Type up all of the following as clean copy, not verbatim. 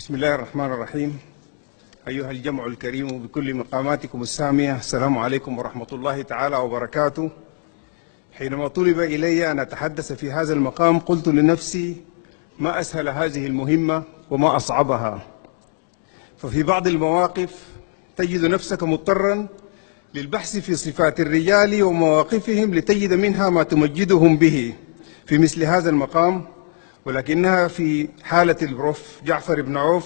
بسم الله الرحمن الرحيم. أيها الجمع الكريم بكل مقاماتكم السامية، السلام عليكم ورحمة الله تعالى وبركاته. حينما طلب إلي أن أتحدث في هذا المقام قلت لنفسي ما أسهل هذه المهمة وما أصعبها. ففي بعض المواقف تجد نفسك مضطرا للبحث في صفات الرجال ومواقفهم لتجد منها ما تمجدهم به في مثل هذا المقام، ولكنها في حالة البروف جعفر بن عوف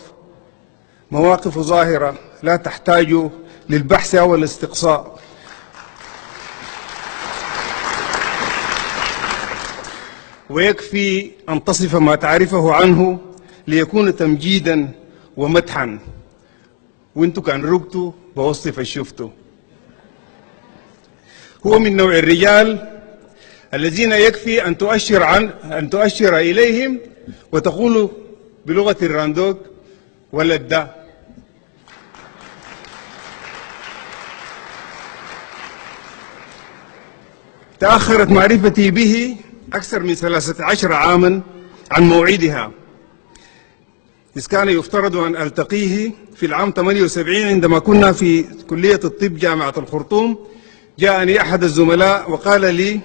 مواقف ظاهرة لا تحتاج للبحث أو الاستقصاء. ويكفي أن تصف ما تعرفه عنه ليكون تمجيدا ومدحا، وانتو كان رقتوا بوصف الشفتوا. هو من نوع الرجال الذين يكفي أن تؤشر إليهم وتقول بلغة الراندوك ولد ده. تأخرت معرفتي به أكثر من 13 عاما عن موعدها، إذ كان يفترض أن ألتقيه في العام 78 عندما كنا في كلية الطب جامعة الخرطوم. جاءني أحد الزملاء وقال لي: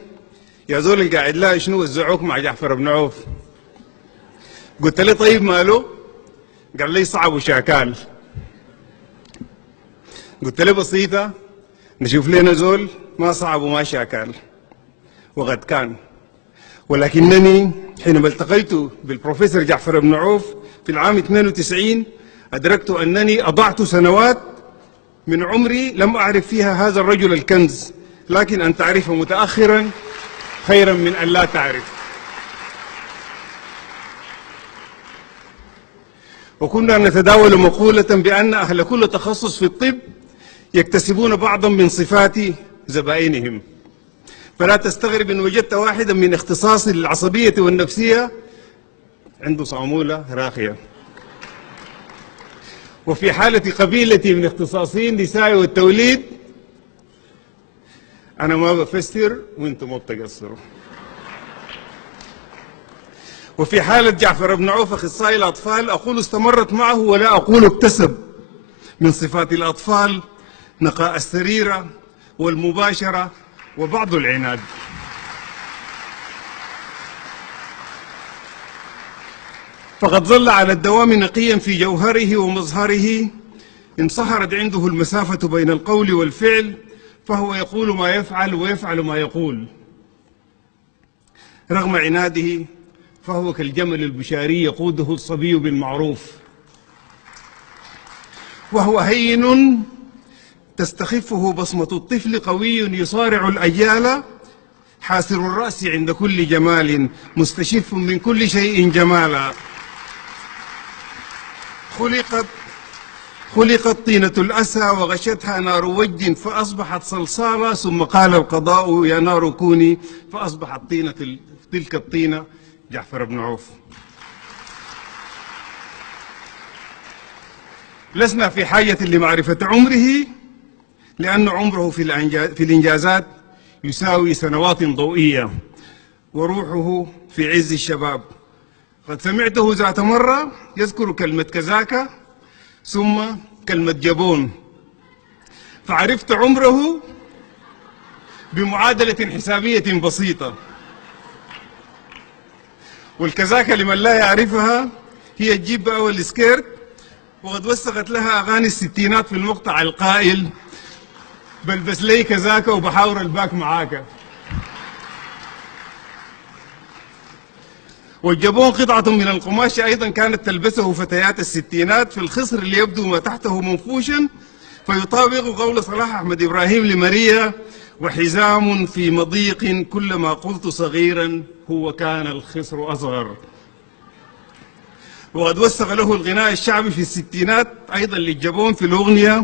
يا زول القاعد لا شنو وزعوك مع جعفر بن عوف؟ قلت له طيب ماله؟ قال لي صعب وشاكال. قلت له بسيطة، نشوف لنا زول ما صعب وما شاكال. وقد كان، ولكنني حينما التقيت بالبروفيسور جعفر بن عوف في العام 92 أدركت أنني أضعت سنوات من عمري لم أعرف فيها هذا الرجل الكنز، لكن أن تعرف متأخرا خيرا من أن لا تعرف. وكنا نتداول مقولة بأن أهل كل تخصص في الطب يكتسبون بعضا من صفات زبائنهم، فلا تستغرب إن وجدت واحدا من اختصاص العصبية والنفسية عنده صامولة راخية. وفي حالة قبيلتي من اختصاصي النساء والتوليد أنا ما بفسر وأنتم ما بتقصروا. وفي حالة جعفر بن عوف أخصائي الأطفال أقول استمرت معه ولا أقول اكتسب من صفات الأطفال نقاء السريرة والمباشرة وبعض العناد. فقد ظل على الدوام نقيا في جوهره ومظهره، انصهرت عنده المسافة بين القول والفعل، فهو يقول ما يفعل ويفعل ما يقول. رغم عناده فهو كالجمل البشاري يقوده الصبي بالمعروف، وهو هين تستخفه بصمة الطفل، قوي يصارع الأجيال، حاسر الرأس عند كل جمال، مستشف من كل شيء جمالا. خلقت طينة الأسى وغشتها نار وجد فأصبحت صلصالا، ثم قال القضاء يا نار كوني فأصبحت تلك الطينة جعفر بن عوف. لسنا في حاجة لمعرفة عمره، لأن عمره في الإنجازات يساوي سنوات ضوئية، وروحه في عز الشباب. قد سمعته ذات مرة يذكر كلمة كذاك ثم كلمة جبون، فعرفت عمره بمعادلة حسابية بسيطة. والكذاك لمن لا يعرفها هي الجيبة أو السكيرت، وقد وثقت لها أغاني الستينات في المقطع القائل بلبس لي كذاك وبحاور الباك معاك. والجبون قطعة من القماش أيضا كانت تلبسه فتيات الستينات، في الخصر اللي يبدو ما تحته منفوشا، فيطابق قول صلاح أحمد إبراهيم لماريا: وحزام في مضيق كلما قلت صغيرا هو كان الخصر أصغر. وقد وثق له الغناء الشعبي في الستينات أيضا للجبون في الأغنية: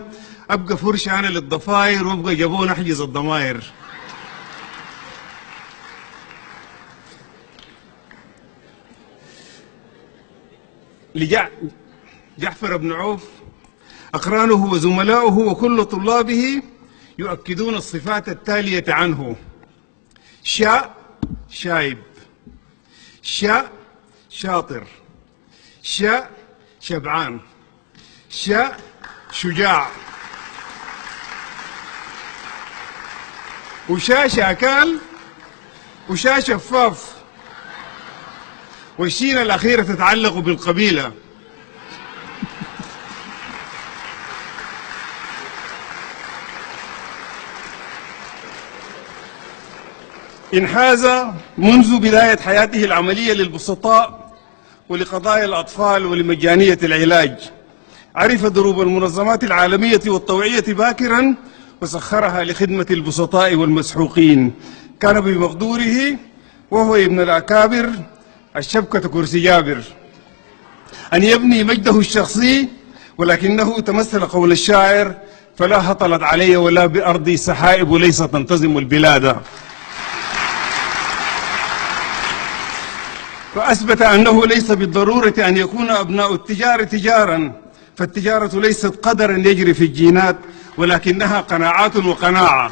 أبقى فرشة أنا للضفاير وأبقى جبون أحجز الضماير. جعفر بن عوف أقرانه وزملاؤه وكل طلابه يؤكدون الصفات التالية عنه: شاء شايب، شاء شاطر، شاء شبعان، شاء شجاع، وشا شاكال، وشا شفاف، والشين الأخيرة تتعلق بالقبيلة. انحاز منذ بداية حياته العملية للبسطاء ولقضايا الأطفال ولمجانية العلاج. عرف دروب المنظمات العالمية والطوعية باكرا وسخرها لخدمة البسطاء والمسحوقين. كان بمقدوره وهو ابن الأكابر الشبكة كرسي جابر أن يبني مجده الشخصي، ولكنه تمثل قول الشاعر: فلا هطلت علي ولا بأرضي سحائب ليس تنتظم البلاد. فأثبت أنه ليس بالضرورة أن يكون أبناء التجار تجارا، فالتجارة ليست قدرا يجري في الجينات، ولكنها قناعات وقناعة.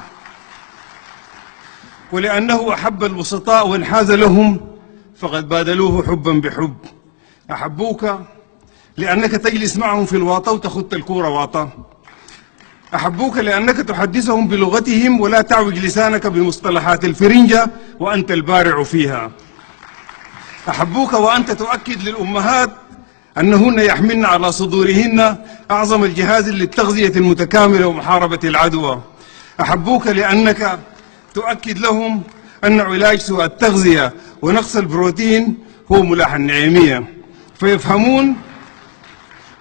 ولأنه أحب البسطاء وانحاز لهم فقد بادلوه حبا بحب. أحبوك لأنك تجلس معهم في الواطة وتخط الكورة واطة. أحبوك لأنك تحدثهم بلغتهم ولا تعوج لسانك بمصطلحات الفرنجة وأنت البارع فيها. أحبوك وأنت تؤكد للأمهات أنهن يحملن على صدورهن أعظم الجهاز للتغذية المتكاملة ومحاربة العدوى. أحبوك لأنك تؤكد لهم أن علاج سوء التغذية ونقص البروتين هو ملاح النعيمية، فيفهمون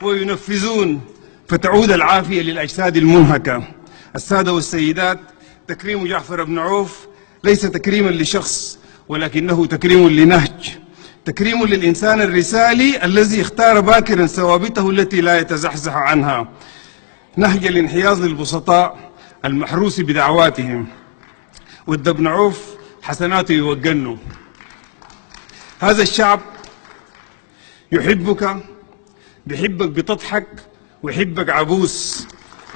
وينفذون فتعود العافية للأجساد المنهكة. السادة والسيدات، تكريم جعفر بن عوف ليس تكريما لشخص، ولكنه تكريم لنهج، تكريم للإنسان الرسالي الذي اختار باكرا ثوابته التي لا يتزحزح عنها، نهج الانحياز للبسطاء المحروس بدعواتهم. ود بن عوف حسناته يوجنه. هذا الشعب يحبك، بيحبك بتضحك ويحبك عبوس،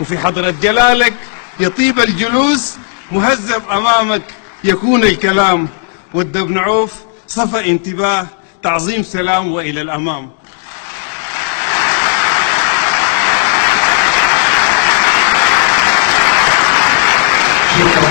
وفي حضرة جلالك يطيب الجلوس، مهذب أمامك يكون الكلام. ود بن عوف صفى انتباه، تعظيم سلام وإلى الأمام. شكرا.